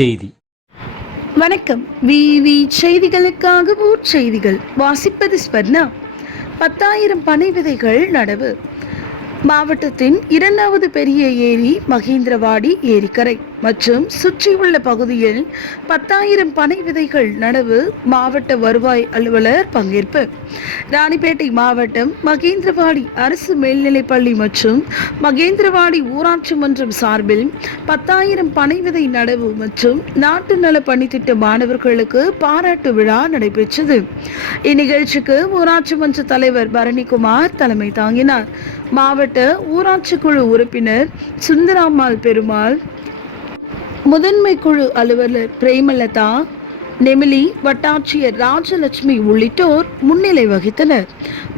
செய்தி. வணக்கம். விவி செய்திகளுக்காக ஊர் செய்திகள் வாசிப்பது ஸ்வர்ணா. 10,000 பனை விதைகள் நடவு. மாவட்டத்தின் 2வது பெரிய ஏரி மகேந்திரவாடி ஏரிக்கரை மற்றும் சுற்றியுள்ள பகுதியில் 10,000 பனை விதைகள் நடவு. மாவட்ட வருவாய் அலுவலர் பங்கேற்பு. ராணிப்பேட்டை மாவட்டம் மகேந்திரவாடி அரசு மேல்நிலைப்பள்ளி மற்றும் மகேந்திரவாடி ஊராட்சி மன்றம் சார்பில் 10,000 பனை விதை நடவு மற்றும் நாட்டு நல பணித்திட்ட மாணவர்களுக்கு பாராட்டு விழா நடைபெற்றது. இந்நிகழ்ச்சிக்கு ஊராட்சி மன்ற தலைவர் பரணிக்குமார் தலைமை தாங்கினார். மாவட்ட ஊராட்சி குழு உறுப்பினர் சுந்தராம்மாள் பெருமாள், முதன்மை குழு அலுவலர் பிரேமலதா, நெமிலி வட்டாட்சியர் ராஜலட்சுமி உள்ளிட்டோர் முன்னிலை வகித்தனர்.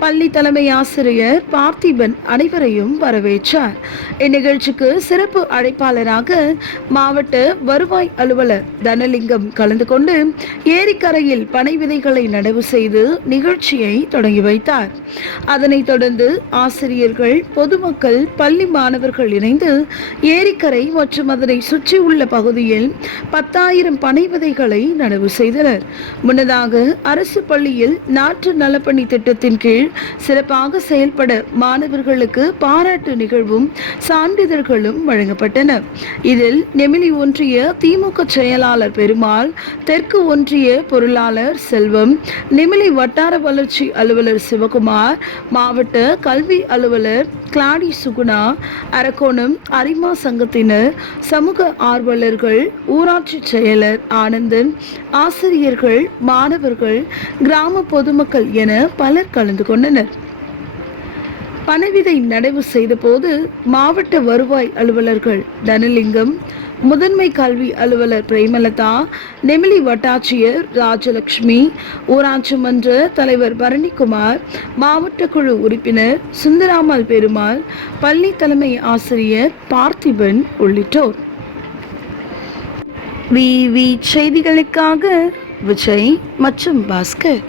பள்ளி தலைமை ஆசிரியர் பார்த்திபன் அனைவரையும் வரவேற்றார். இந்நிகழ்ச்சிக்கு சிறப்பு அழைப்பாளராக மாவட்ட வருவாய் அலுவலர் தனலிங்கம் கலந்து கொண்டு ஏரிக்கரையில் பனை விதைகளை நடவு செய்து நிகழ்ச்சியை தொடங்கி வைத்தார். அதனைத் தொடர்ந்து ஆசிரியர்கள், பொதுமக்கள், பள்ளி மாணவர்கள் இணைந்து ஏரிக்கரை மற்றும் அதனை சுற்றியுள்ள பகுதியில் 10,000 பனை விதைகளை நடவு செய்தனர். முன்னதாக அரசு பள்ளியில் நாட்டு நலப்பணி திட்டத்தின் கீழ் சிறப்பாக செயல்பட மாணவர்களுக்கு பாராட்டு நிகழ்வும் சான்றிதழ்களும் வழங்கப்பட்டன. இதில் நெமிலி ஒன்றிய திமுக செயலாளர் பெருமாள், தெற்கு ஒன்றிய பொருளாளர் செல்வம், நெமிலி வட்டார வளர்ச்சி அலுவலர் சிவகுமார், மாவட்ட கல்வி அலுவலர் கிளாடி சுகுணா, அரக்கோணம் அரிமா சங்கத்தினர், சமூக ஆர்வலர்கள், ஊராட்சி செயலர் ஆனந்தன், ஆசிரியர்கள், மாணவர்கள், கிராம பொதுமக்கள் என பலர் கலந்து கொண்டனர். பனைவிதை நடவு செய்த போது மாவட்ட வருவாய் அலுவலர்கள் தனலிங்கம், முதன்மை கல்வி அலுவலர் பிரேமலதா, நெமிலி வட்டாட்சியர் ராஜலட்சுமி, ஊராட்சி மன்ற தலைவர் பரணிக்குமார், மாவட்ட குழு உறுப்பினர் சுந்தராமல் பெருமாள், பள்ளி தலைமை ஆசிரியர் பார்த்திபன் உள்ளிட்டோர். விவி செய்திகளுக்காக விஜய் மற்றும் பாஸ்கர்.